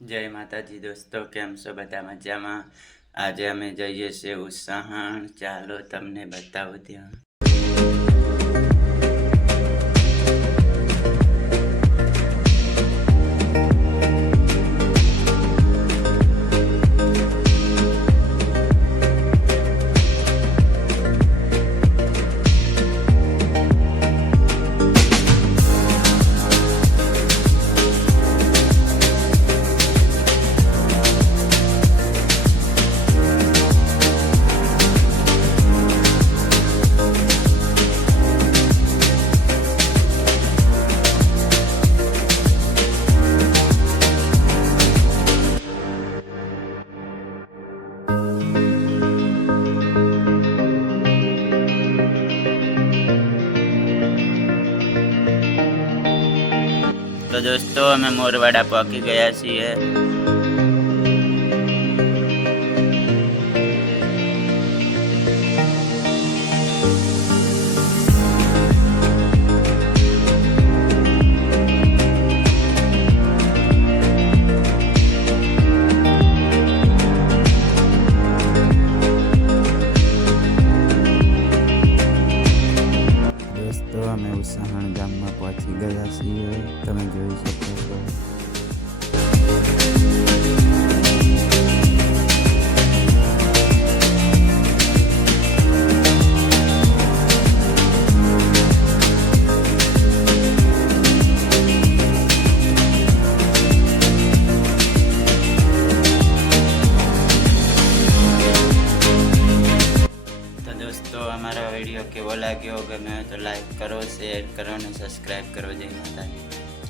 જય માતાજી દોસ્તો કેમ છો બધા મજામાં આજે અમે જઈએ છીએ ઉત્સાહણ ચાલો તમને બતાવું ત્યાં તો દોસ્તો અમે મોરવાડા પહોંચી ગયા છીએ ઉસાહણ ગામમાં પહોંચી ગયા છીએ. તમે જોઈ શકો છો. અમારો વીડિયો કેવો લાગ્યો ગમે તો લાઈક કરો, શેર કરો અને સબસ્ક્રાઈબ કરો. જય માતાજી.